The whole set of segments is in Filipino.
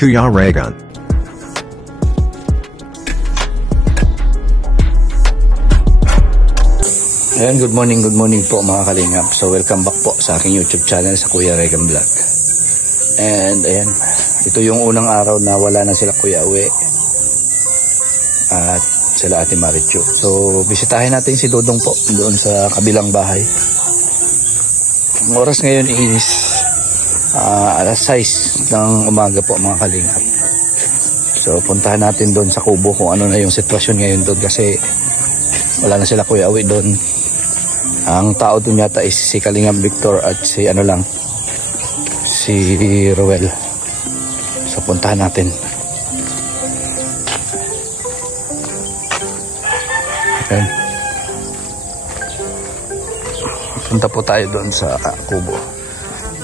Kuya Regan. Ayan, good morning po mga kalingap. So welcome back po sa aking YouTube channel sa Kuya Regan Vlog. And ayan, ito yung unang araw na wala na sila Kuya Uwe at sila Ate Marichu. So bisitahin natin si Dodong po doon sa kabilang bahay. Ang oras ngayon is alas 6 ng umaga po mga kalingap. So puntahan natin doon sa kubo kung ano na yung sitwasyon ngayon doon, kasi wala na sila Kuya Uwe doon. Ang tao doon yata is si Kalingap Victor at si Roel. So puntahan natin. Okay. Punta po tayo doon sa kubo.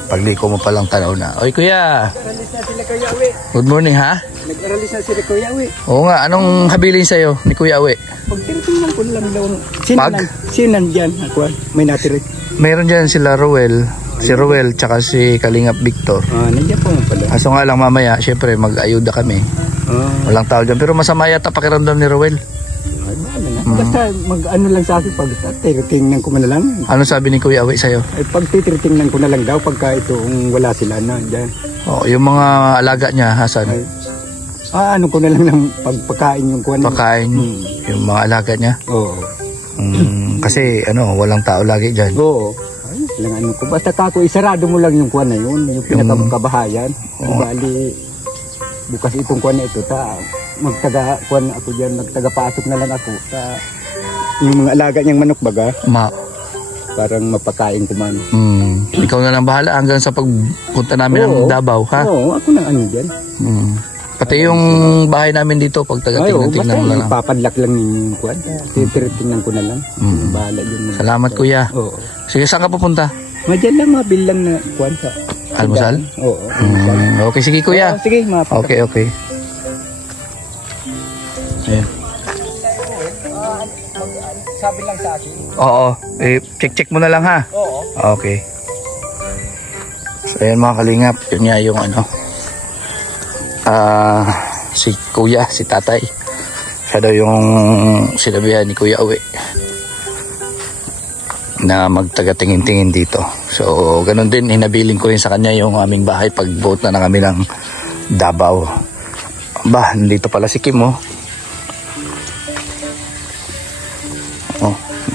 Pagliko mo palang tanaw na. Oy Kuya! Nag-aralis na sila Kuya Uwe. Good morning ha? Nag-aralis na sila Kuya Uwe. Oo nga, anong habilin sa'yo ni Kuya Uwe? Pagtiritingnan ko lang daw. Pag? Sino nandyan? Ako, may natirit. Mayroon dyan sila Roel. Si Roel tsaka si Kalingap Victor. Nandiyan po nga pala. Kaso nga lang mamaya, syempre mag-ayuda kami. Walang tao dyan. Pero masama yata pakiramdam ni Roel. Ay, bahala na. Basta mag-ano lang sa akin, pag tiritingnan ko na lang. Ano sabi ni Kuya Uwe sa'yo? Ay, pag tiritingnan ko na lang daw, pagka itong wala sila na dyan. Oh, yung mga alaga niya, Hasan. Ay, ano ko na lang ng pagpakain yung kuwan. Pagkain, yung mga alaga niya. Oo. Kasi walang tao lagi dyan. Oo. Ay, lang ano ko. Basta kako, isarado mo lang yung kuwan na yun. Yung pinakabahayan. Bali, bukas itong kuwan na ito, magtaga-kuwan ako dyan, magtaga-pasok na lang ako. Yung mga alaga niyang manok baga, parang mapakain ko man. Ikaw na lang bahala hanggang sa pagpunta namin ng Davao, ha? Oo, ako na dyan. Pati yung bahay namin dito, pag taga-tingnan na lang. Papadlak lang yung kuwan. Tingnan ko na lang. Bahala yun. Salamat Kuya. Oo. Sige, saan ka pupunta? Madyan lang, mabilang na kuwan sa almusal? Oo. Okay, sige Kuya. Sige, mapunta. Okay. Ayan. Sabi lang sa akin. Oo, check mo na lang ha. Oo. Okay. So ayan mga kalingap, yun nga yung si Kuya, si Tatay. Siya daw yung sinabihan ni Kuya Uwe na magtaga-tingin-tingin dito. So ganun din, hinabiling ko rin sa kanya yung aming bahay pag boat na kami ng Davao. Nandito pala si Kim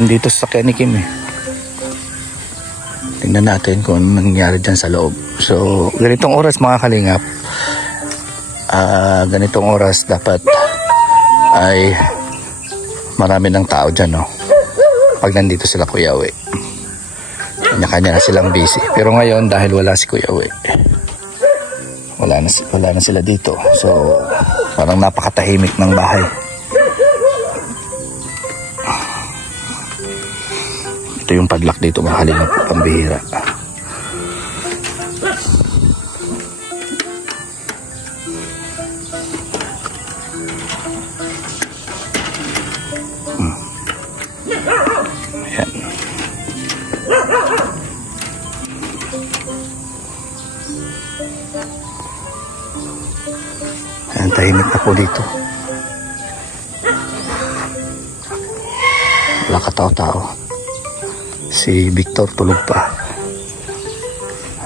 dito sa sakyan ni Kim Tingnan natin kung ano nangyari dyan sa loob. So ganitong oras mga kalingap, ganitong oras dapat ay marami ng tao dyan pag nandito sila Kuya Uwe. Kanya-kanya na silang busy. Pero ngayon dahil wala si Kuya Uwe, wala na sila dito. So parang napakatahimik ng bahay. Ito yung padlock dito mga kalingap, pambihira. Ayan. Ayan, tahimik na po dito. Wala katao-tao. Si Victor tulog pa.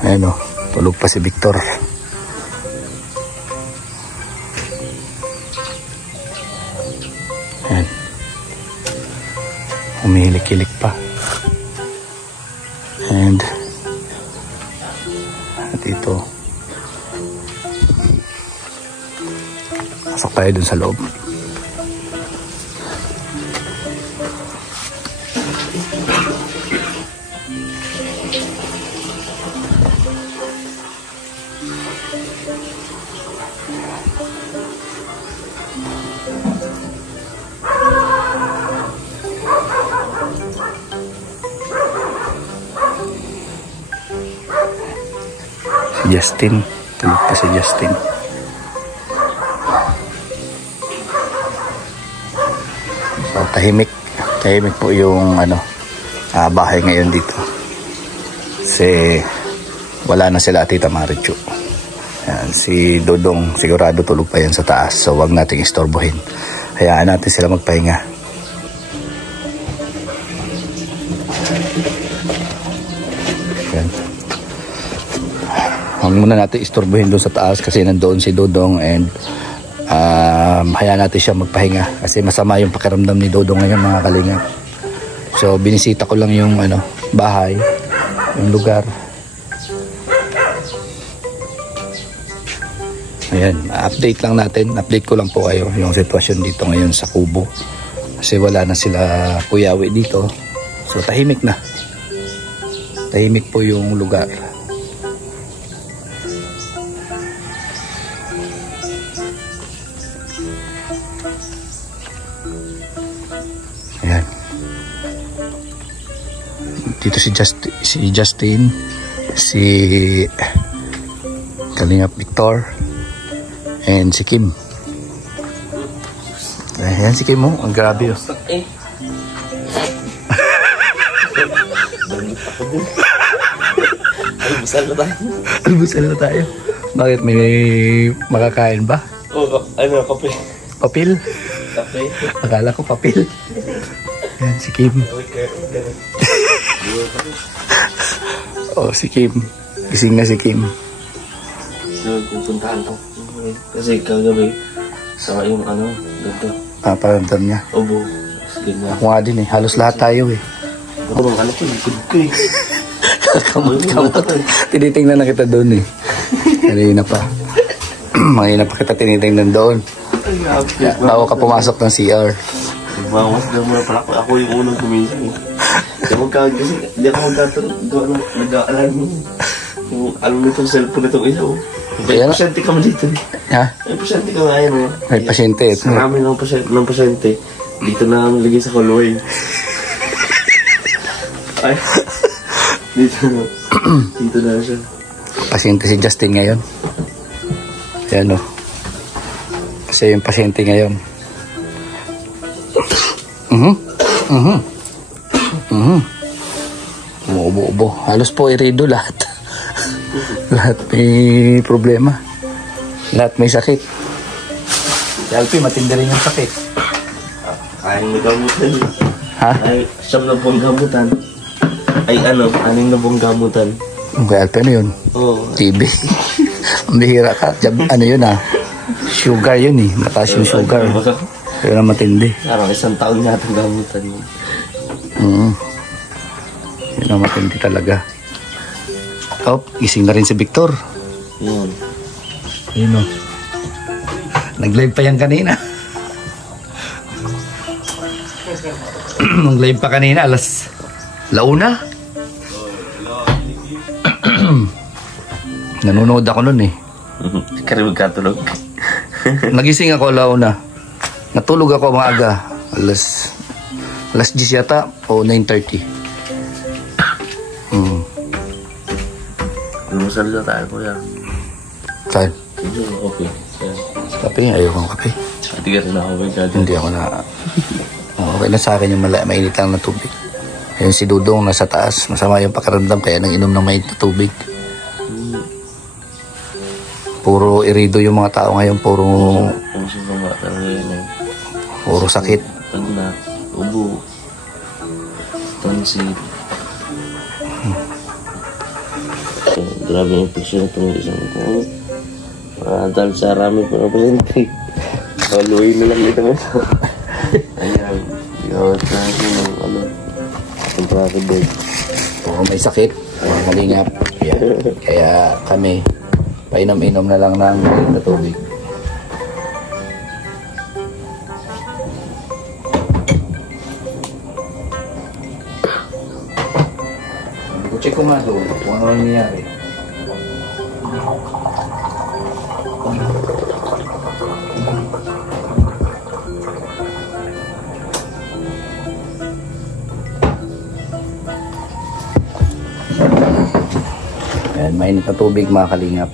Ayan tulog pa si Victor. Ayan. Umihilik-hilik pa. And dito. Pasok tayo dun sa loob. Justin, tulog pa si Justin. So tahimik po yung bahay ngayon dito. Kasi wala na sila Tita Marichu. Yan, si Dodong sigurado tulog pa yan sa taas. So wag nating istorbohin. Hayaan natin sila magpahinga. Yan. Huwag muna natin istorbohin doon sa taas kasi nandoon si Dodong and hayaan natin siya magpahinga kasi masama yung pakiramdam ni Dodong ngayon mga kalingap. So binisita ko lang yung bahay, yung lugar. Ayan, update lang natin. Update ko lang po kayo yung sitwasyon dito ngayon sa Kubo. Kasi wala na sila Kuyawi dito. So tahimik na. Tahimik po yung lugar. Ayan. Dito si Justin, si Kalingap Victor, and si Kim. Ayan si Kim mo. Ang grabe oh. Almusal na tayo. Almusal na tayo. Bakit? May makakain ba? Oo, kape. Papil? Kape. Akala ko papil. Ayan si Kim. Oh, si Kim. Gising na si Kim. So, pupuntahan ko. Kasi kagabi, sama yung ganito. Paparamdam niya. Obo. Ganyan. Ako nga din eh. Halos lahat tayo eh. Ako bang ko, likod ko eh. Kamot. Tinitingnan na kita doon eh. Kanina pa. Kanina pa kita tinitingnan doon. Bago ka pumasok ng CR. Bawas na muna pala ako. Ako yung unang kumising eh. Hindi ako nag-aalam mo. Yung alam nitong cellphone nitong isa oh. May pasyente ka mo dito eh. Ha? May pasyente ka nga yun oh. May pasyente. Marami ng pasyente. Dito na nalagay sa Koloy. Ay. Dito na siya. Pasyente si Justin ngayon. Ayan o. Kasi yung pasyente ngayon. Umuubo-ubo. Halos po irido lahat. Lahat may problema. Lahat may sakit. Si Alpi matindi rin yung sakit. Kain na gamutan. Ha? Ay, siyam na buong gamutan. Ay aning na buong gamutan. Okay, Alpi, ano yun? Oo. TB. Ang bihira ka. Ano yun ah? Sugar yun eh. Mataas yung sugar. Kaya na matindi. Parang 1 taon na itong gamutan yun. Yun ang matindi talaga. Oh, gising na rin si Victor. Yun. Yun o. Nag-live pa yan kanina. Nag-live pa kanina, alas 1:00. Nanonood ako nun eh. Kaya magkatulog. Nagising ako 1:00. Natulog ako maaga. Alas 10 yata o 9:30. Lumusal na tayo kuya. Saan? Hindi ako okay. Kape? Ayoko ng kape. Hindi ka rin ako magkagod. Hindi ako na... Okay lang sa akin yung mainit lang na tubig. Ayun si Dudong nasa taas. Masama yung pakiramdam kaya nang inom ng mainit na tubig. Puro irido yung mga tao ngayon. Puro sakit. Pagnak, ubo, tonsil. Grabe yung infection itong isang ko. Dahil sa rami po na pasyente. Haluin na lang ito mo. Ayan. Yun, sabi ng yung traffic bed. Puro may sakit. Malingap. Kaya kami painom-inom na lang ng mainit na tubig. Check ko nga doon kung ano nangyayari. Ayan, mainit na tubig mga kalingap.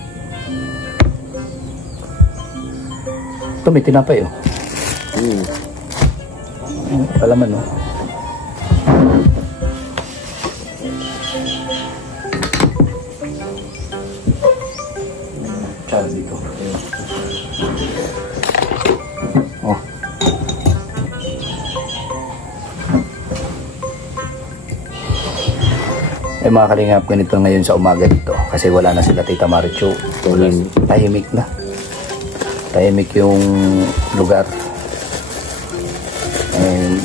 Ito may tinapay oh. Palaman oh. Sabi ko. Oh. Eh mga kalingap, ganito ngayon sa umaga dito. Kasi wala na sila Tita Marichu. Tahimik na. Tahimik yung lugar. And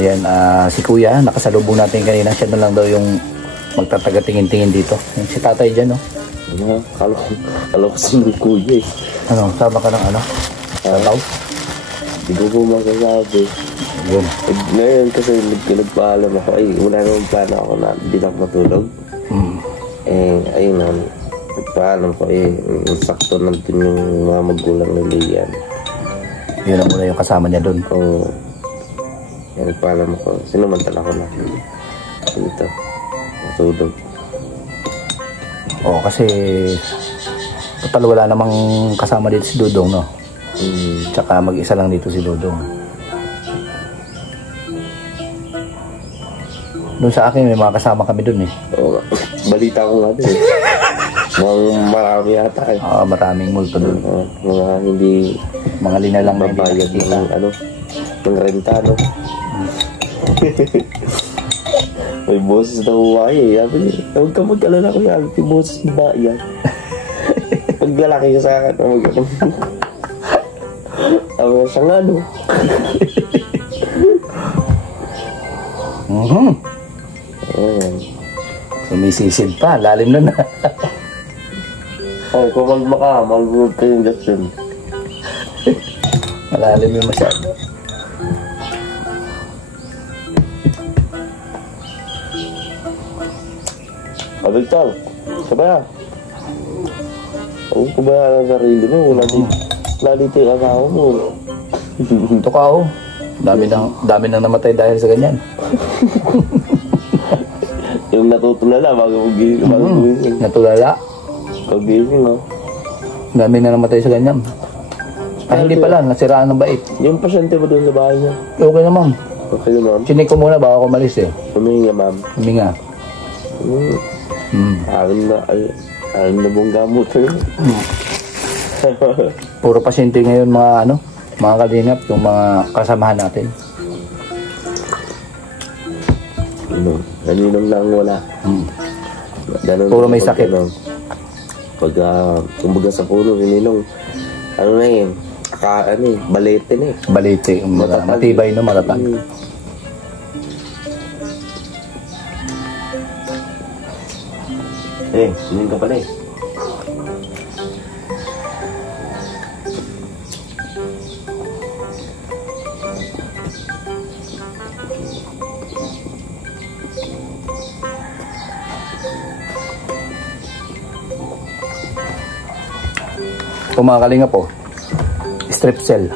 ayan, si Kuya, nakasalubong natin kanina. Siya na lang daw yung magtataga-tingin-tingin dito. Si tatay dyan, no? Kala ko si Kuya eh. Ano, sama ka ng ano? Tataw? Hindi ko po magsasabi. Yun. Ngayon kasi nagpaalam ako. Ay, wala naman plano ako na hindi ako matulog. Ayun na. Nagpaalam ko sakto nandun yung mga magulang ni Lian. Yun ang muna yung kasama niya doon. Oo. Nagpaalam ako. Sinumantala ko na. Dito. Matulog. Oo, kasi total wala namang kasama dito si Dudong, no? Tsaka mag-isa lang dito si Dudong. Doon sa akin, may mga kasama kami doon eh. Oo. Balita ko nga din eh. Marami yata eh. Maraming multo doon. Mga hindi Mga linalang na hindi mabayad nakikita. ng renta, no? May boses na buhay eh. Sabi niya, huwag ka mag-alala ko yan. May boses na ba yan? Pag lalaki ka sa akin, mag-alala. Sabi niya, siya nga, no? Sumisisid pa, lalim na na. Kung magmaka, mag-good kayo Justin. Malalim yung masyado. Victor, sabaya. Huwag ko ba ang sarili mo? Wala dito yung asawa mo. Ito ka oh. Dami nang namatay dahil sa ganyan. Yung natutulala bago magising. Natulala. Pagising, no? Dami na namatay sa ganyan. Ay, hindi pala. Nasiraan ng bait. Yung pasyente mo doon sa bahay niya? Okay naman. Okay naman. Chinik ko muna bago ako malis eh. Huminga, ma'am. Huminga. Alam na bong gamot. Puro pasyente ngayon mga kalingap, yung mga kasamahan natin. Naninong lang wala. Puro may sakit. Pag kumbaga sa puno, naninong, balete na eh. Balete, matibay no, matatag. Sining ka pala eh. Kung mga kalinga po, strip cell.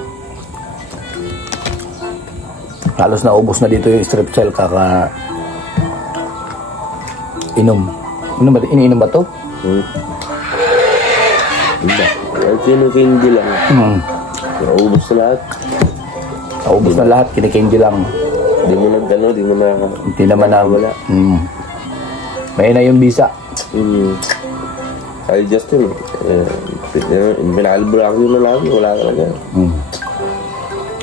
Halos naubos na dito yung strip cell kaka inom. Iniinom ba to? Hindi. Kinikindy lang. Naubos na lahat. Naubos na lahat, kinikindy lang. Hindi naman na wala. May na yung bisa. Ay Justin, binalbo lang yun na lang, wala talaga.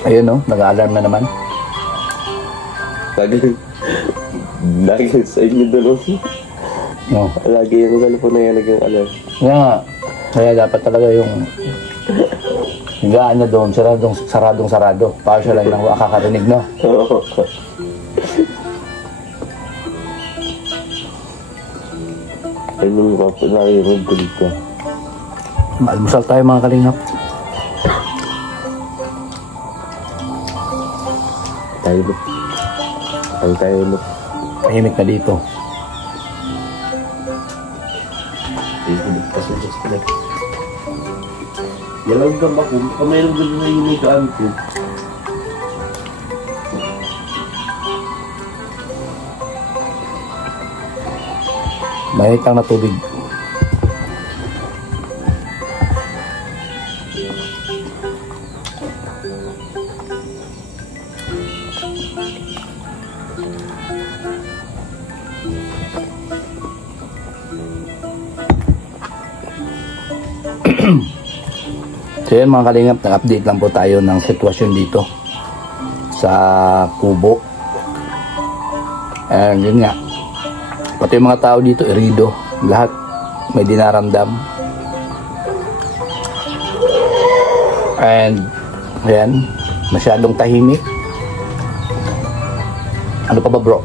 Ayun no, nag-alarm na naman. Lagi sa inyo doon. No. Lagi yung cellphone na yan nag-alarm. Kaya dapat talaga yung higaan na doon, saradong-sarado. Para siya lang nang makakarinig, no? Ayun yung nakirinig ko dito. Almusal tayo mga kalingap. Tayo mo. Tahimik na dito. Kasi Justin eh. Yalang ka ba kung mayroon ka na unikaan ko. Mahit lang na tubig. So yan mga kalingap, nag-update lang po tayo ng sitwasyon dito sa kubo. And yun nga, pati yung mga tao dito, irido, lahat may dinaramdam. And ayan, masyadong tahimik. Ano pa ba bro?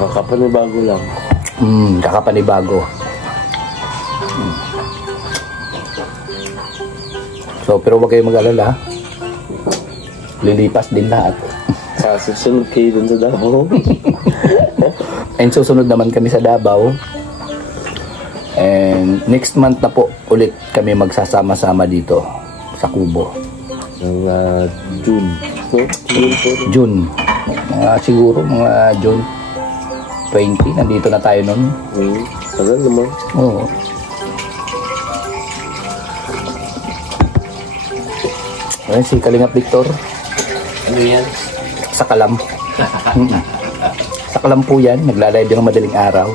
Kakapanibago lang. Kakapanibago. So, pero huwag kayong mag-alala. Lilipas din lahat. Susunod kayo dun sa Davao. And susunod naman kami sa Davao. And next month na po ulit kami magsasama-sama dito sa Kubo. Ng June. No? June. Siguro mga June 20. Nandito na tayo nun. Tagal naman. Oo. Ayan si Kalingap Victor. Ano yan? Sa Kalam. Sa Kalam po yan. Nagla-live yung madaling araw.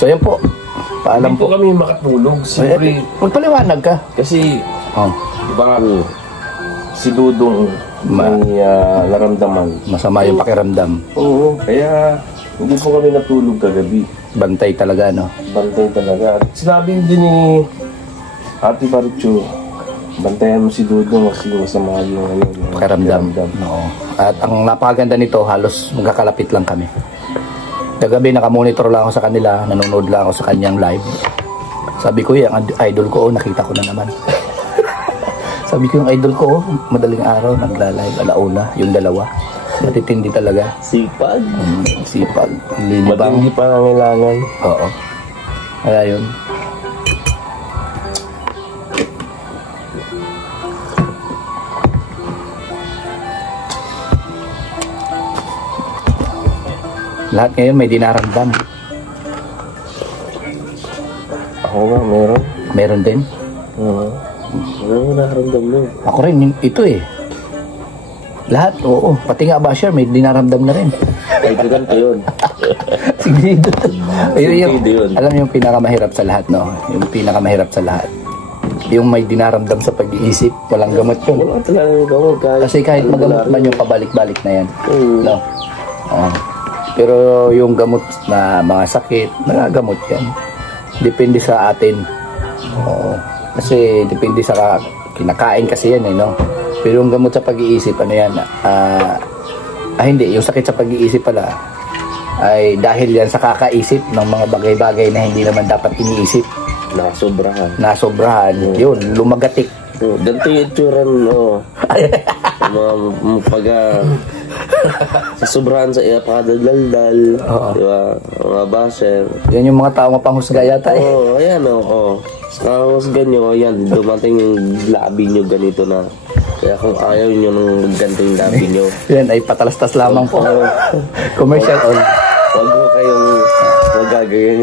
So yan po. Paalam po po. kami makatulog. Siyempre, magpaliwanag ka. kasi, Oh, di ba nga, si Dudong may naramdaman. masama yung pakiramdam. Oo. Kaya, hindi po kami natulog kagabi. Bantay talaga, no? Bantay talaga. At sinabi din ni Ate Marichu, bantayan mo si Dudong kasi masama yung Pakiramdam. Oo. At ang napakaganda nito, halos magkakalapit lang kami. Kagabi nakamonitor lang ako sa kanila, nanonood lang ako sa kanyang live. Sabi ko, yung idol ko, nakita ko na naman. Sabi ko, yung idol ko, madaling araw, nagla-live, alauna, yung dalawa. Matitindi talaga. Sipag. Sipag. Lilibang. Matindi pa nangailangan. Oo. Kaya yun. Lahat ngayon may dinaramdam. Ako nga, meron. Meron din. Oo. Ano nakaramdam mo? Ako rin, ito eh. Lahat, oo. Pati nga basher, may dinaramdam na rin. Ay, ganito yun. Sige, yung, yun. alam mo yung pinakamahirap sa lahat, no? Yung pinakamahirap sa lahat. Yung may dinaramdam sa pag-iisip, walang gamot yun. Wala talagang gamot. Kasi kahit magamot man yung pabalik-balik na yan. No? Oo. Pero yung gamot na mga sakit, nagagamot yan. Depende sa atin. Oo. Kasi depende sa kinakain kasi yan eh, no? Pero yung gamot sa pag-iisip, ano yan? Hindi. Yung sakit sa pag-iisip pala ay dahil yan sa kakaisip ng mga bagay-bagay na hindi naman dapat iniisip. Nasobrahan. Yun, lumagatik. Ganito yung itsura no. Sa sobrahan sa pakadaldal. Diba? Mga basher. Yan yung mga tao mapanghusga yata eh. Oo, ayan o. Sa kahusga nyo, ayan, dumating yung labi nyo ganito na. Kaya kung ayaw nyo ng ganito yung labi nyo. Yan ay patalastas lamang po. Commercial on. Huwag mo kayong magagayan.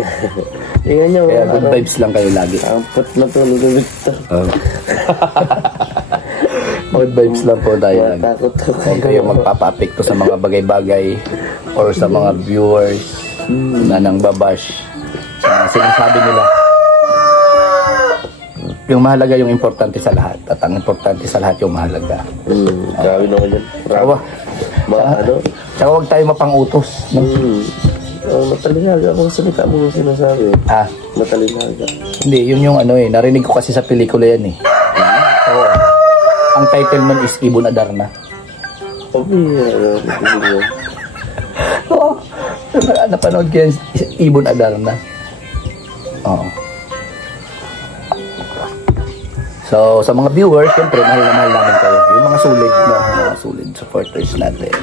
Tingnan nyo. Kaya good vibes lang kayo lagi. Apat na to, Victor. Good vibes lang po tayo lagi. Takot ako. Huwag kayong magpapa-apekto sa mga bagay-bagay or sa mga viewers na nang babash sa mga sinasabi nila. Yung mahalaga yung importante sa lahat. At ang importante sa lahat yung mahalaga. Grabe naman yun. Tsaka huwag tayo mapang-utos. No? Matalihaga ako sa salita mo yung sinasabi. Matalihaga. Hindi, yun yung ano eh. Narinig ko kasi sa pelikula yan eh. Oo. Ang title nun is Ibon Adarna. Oo. Napanood ko yan, Ibon Adarna. Oo. So, sa mga viewers, siyempre, mahal na mahal namin kayo. Yung mga solid na, mga solid supporters natin.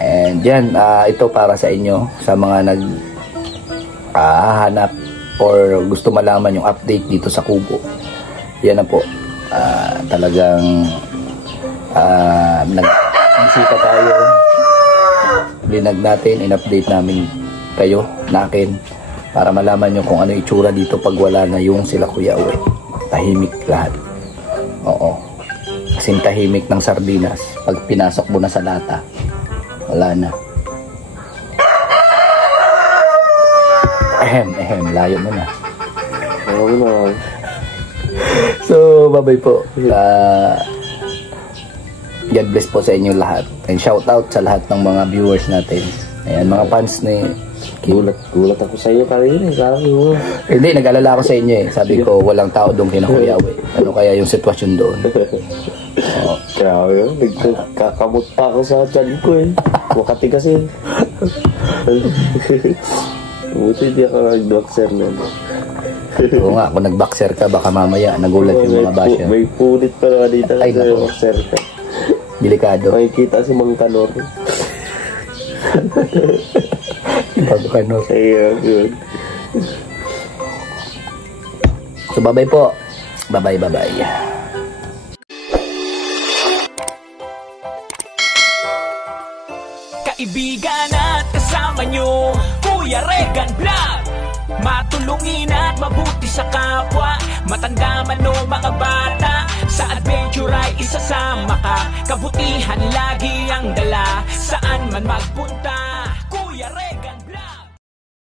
And yan, ito para sa inyo, sa mga naghahanap or gusto malaman yung update dito sa Kubo. Yan na po. Talagang nagbisita tayo. Linag natin, in-update namin kayo, nakin, para malaman nyo kung ano itsura dito pag wala na yung sila Kuya Uwe. Tahimik lahat. Oo. Kasing tahimik ng sardinas. Pag pinasok mo na sa lata, wala na. Layo mo na. Oo na. So, bye-bye po. God bless po sa inyo lahat. And shout out sa lahat ng mga viewers natin. Ayan, mga fans ni Gulat ako sa iyo kanina. Sabi mo. Hindi, nag-alala ako sa inyo eh. Sabi ko, walang tao doon kina Kuya Yawe. Ano kaya yung sitwasyon doon? Kaya yun, nagkakamot pa ako sa tiyan ko eh. Makati kasi. Buti hindi ako nag-boxer na. Oo nga, kung nag-boxer ka, baka mamaya nagulat yung mga basya. May punit pa naman dito Ay, kasi nako. boxer ka. Delikado. Makikita si Mang Kanor. Bago ka, no? Ayun, yun. So, bye-bye po. Bye-bye. Kaibigan at kasama nyo, Kuya Regan Vlog. Matulungin at mabuti sa kapwa, matanda man o mga bata, sa adventure ay isasama ka. Kabutihan lagi ang